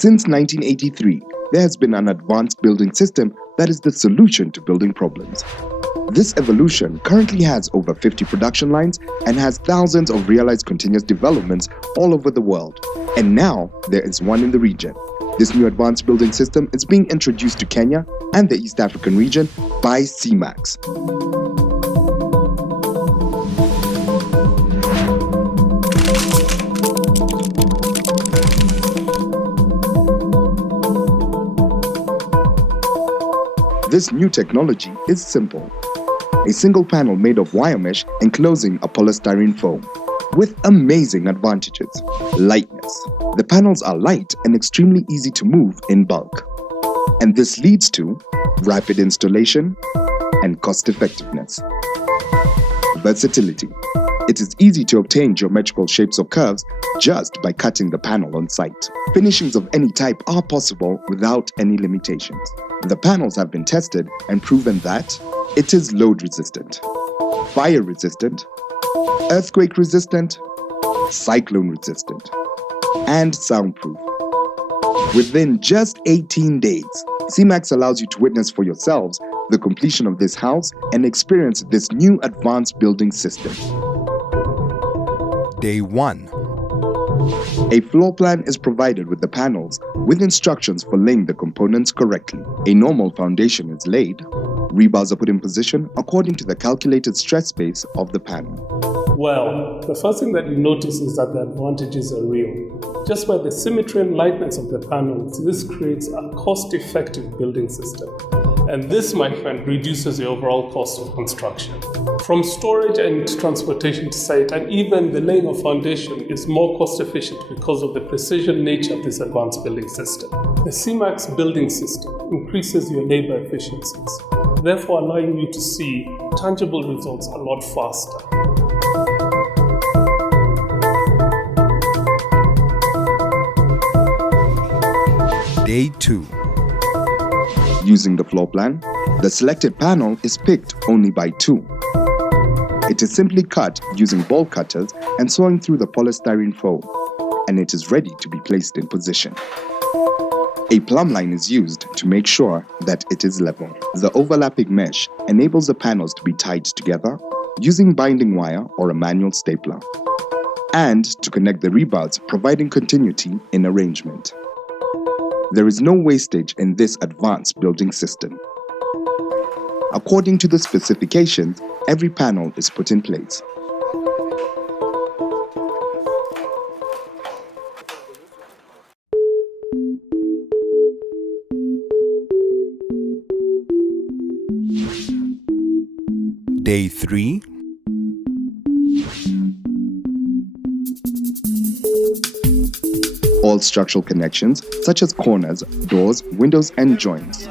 Since 1983, there has been an advanced building system that is the solution to building problems. This evolution currently has over 50 production lines and has thousands of realized continuous developments all over the world. And now, there is one in the region. This new advanced building system is being introduced to Kenya and the East African region by CMAX. This new technology is simple. A single panel made of wire mesh enclosing a polystyrene foam, with amazing advantages. Lightness. The panels are light and extremely easy to move in bulk. And this leads to rapid installation and cost effectiveness. Versatility. It is easy to obtain geometrical shapes or curves just by cutting the panel on site. Finishings of any type are possible without any limitations. The panels have been tested and proven that it is load resistant, fire resistant, earthquake resistant, cyclone resistant, and soundproof. Within just 18 days, CMAX allows you to witness for yourselves the completion of this house and experience this new advanced building system. Day 1. A floor plan is provided with the panels with instructions for laying the components correctly. A normal foundation is laid. Rebars are put in position according to the calculated stress base of the panel. Well, the first thing that you notice is that the advantages are real. Just by the symmetry and lightness of the panels, this creates a cost-effective building system. And this, my friend, reduces the overall cost of construction. From storage and transportation to site, and even the laying of foundation is more cost efficient because of the precision nature of this advanced building system. The CMAX building system increases your labor efficiencies, therefore allowing you to see tangible results a lot faster. Day 2. Using the floor plan, the selected panel is picked only by 2. It is simply cut using ball cutters and sawing through the polystyrene foam, and it is ready to be placed in position. A plumb line is used to make sure that it is level. The overlapping mesh enables the panels to be tied together using binding wire or a manual stapler, and to connect the rebars, providing continuity in arrangement. There is no wastage in this advanced building system. According to the specifications, every panel is put in place. Day 3. All structural connections, such as corners, doors, windows, and joints,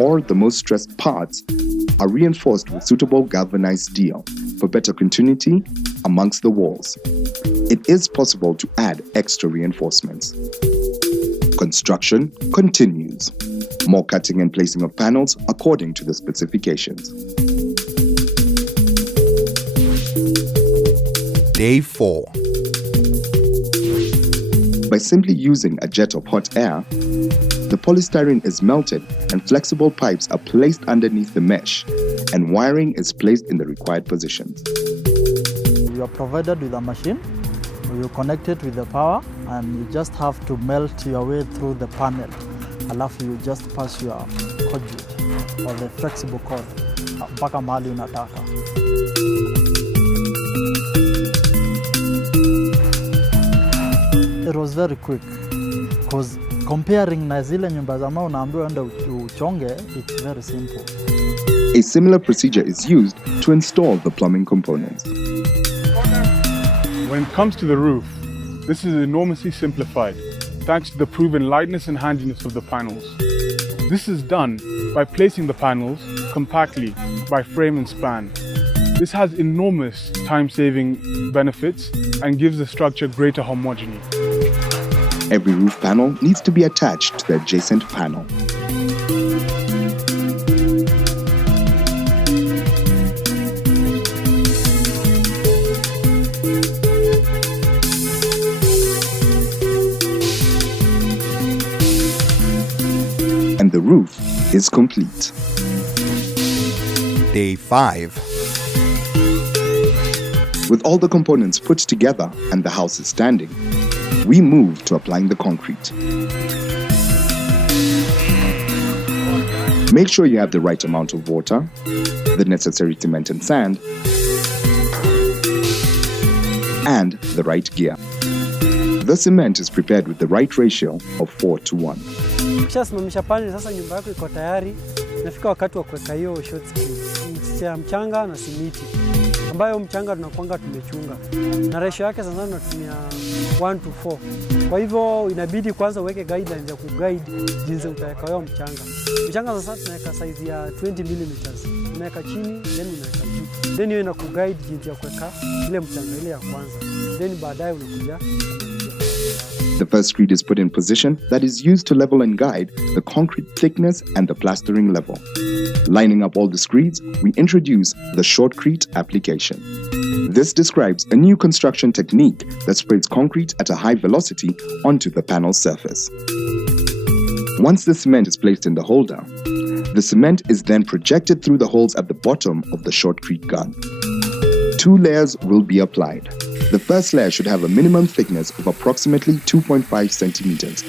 or the most stressed parts, are reinforced with suitable galvanized steel for better continuity amongst the walls. It is possible to add extra reinforcements. Construction continues. More cutting and placing of panels according to the specifications. Day 4. By simply using a jet of hot air, the polystyrene is melted and flexible pipes are placed underneath the mesh, and wiring is placed in the required positions. You are provided with a machine, you connect it with the power, and you just have to melt your way through the panel. Alafu you just pass your conduit or the flexible cord mpaka mahali unataka. It was very quick because comparing na zile nyumba za mawe unaambiwa enda uchonge, it's very simple. A similar procedure is used to install the plumbing components. When it comes to the roof, this is enormously simplified thanks to the proven lightness and handiness of the panels. This is done by placing the panels compactly by frame and span. This has enormous time-saving benefits and gives the structure greater homogeneity. Every roof panel needs to be attached to the adjacent panel. the roof is complete. Day 5. With all the components put together and the house is standing, we move to applying the concrete. Make sure you have the right amount of water, the necessary cement and sand, and the right gear. The cement is prepared with the right ratio of 4:1. Ukishasimamisha panel sasa nyumba yako iko tayari, nafika wakati wa kuweka hiyo short screen. Mix ya mchanga na simiti. Ambayo mchanga tunakuanga tumechunga. Na ratio yake sasa tunatumia 1:4. Kwa hivyo inabidi kwanza uweke guidelines ya kuguide jinsi utaweka hiyo mchanga. Mchanga sasa tunaweka size ya 20 mm. Unaweka chini, then unaweka juu. Then hiyo inakuguide jinsi ya kuweka ile mchanga ile ya kwanza. Then baadaye unakuja. The first screed is put in position that is used to level and guide the concrete thickness and the plastering level. Lining up all the screeds, we introduce the shotcrete application. This describes a new construction technique that sprays concrete at a high velocity onto the panel surface. Once the cement is placed in the holder, the cement is then projected through the holes at the bottom of the shotcrete gun. 2 layers will be applied. The first layer should have a minimum thickness of approximately 2.5 centimeters.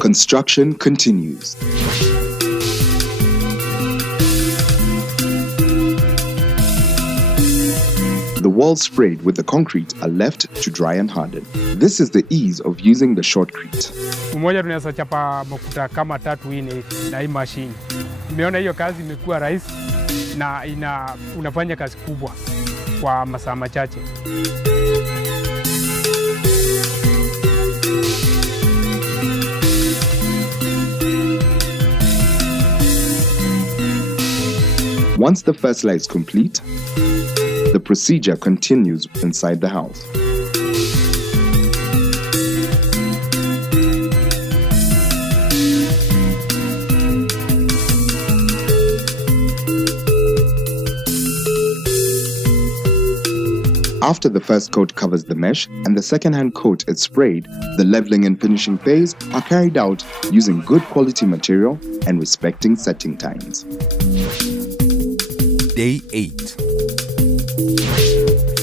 Construction continues. The walls sprayed with the concrete are left to dry and harden. This is the ease of using the shotcrete. Mmoja tunaweza chapa makuta kama 3-4 na hii machine. Nimeona hiyo kazi imekuwa rahisi na unafanya kazi kubwa kwa masaa machache. Once the first layer is complete, the procedure continues inside the house. After the first coat covers the mesh and the second-hand coat is sprayed, the leveling and finishing phase are carried out using good quality material and respecting setting times. Day 8.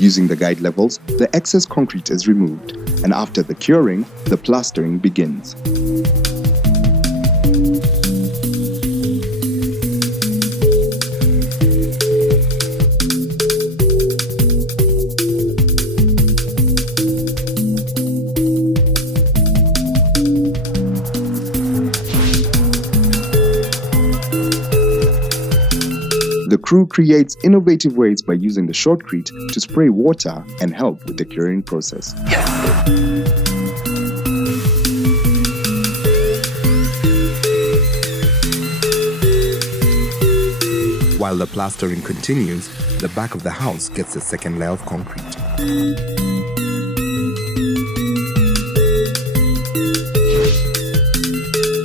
Using the guide levels, the excess concrete is removed, and after the curing, the plastering begins. The crew creates innovative ways by using the shotcrete to spray water and help with the curing process. While the plastering continues, the back of the house gets a second layer of concrete.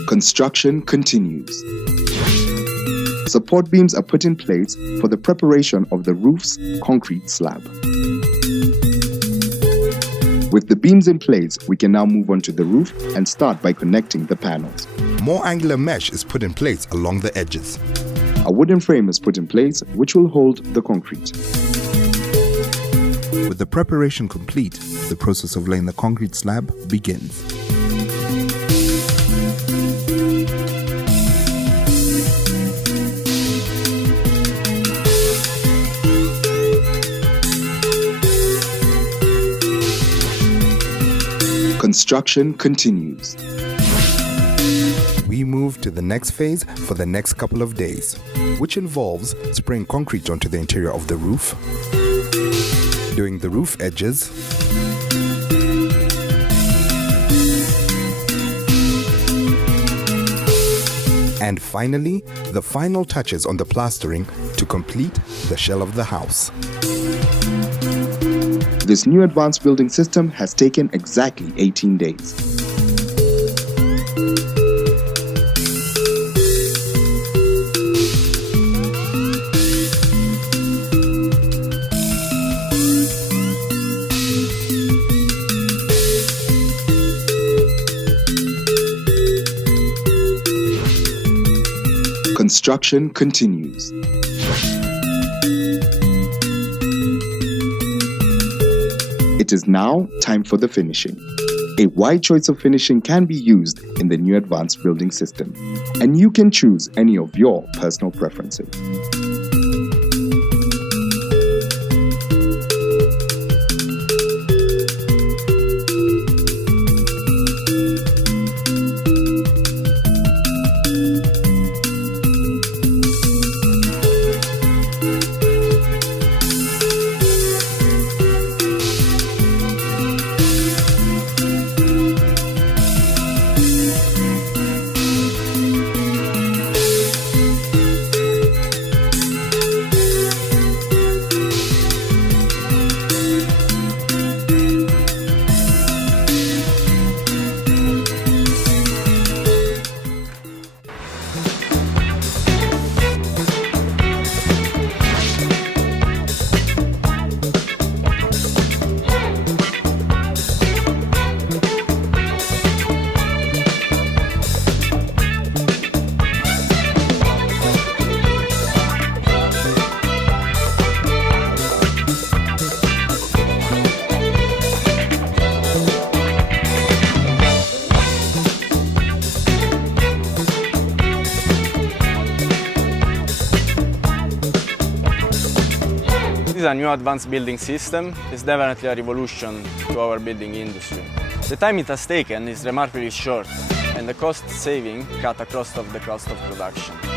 Construction continues. Support beams are put in place for the preparation of the roof's concrete slab. With the beams in place, we can now move on to the roof and start by connecting the panels. More angular mesh is put in place along the edges. A wooden frame is put in place which will hold the concrete. With the preparation complete, the process of laying the concrete slab begins. Construction continues. We move to the next phase for the next couple of days, which involves spraying concrete onto the interior of the roof, doing the roof edges, and finally, the final touches on the plastering to complete the shell of the house. This new advanced building system has taken exactly 18 days. construction continues. It is now time for the finishing. A wide choice of finishing can be used in the new advanced building system, and you can choose any of your personal preferences. This is a new advanced building system. It's definitely a revolution to our building industry. The time it has taken is remarkably short, and the cost saving cut across of the cost of production.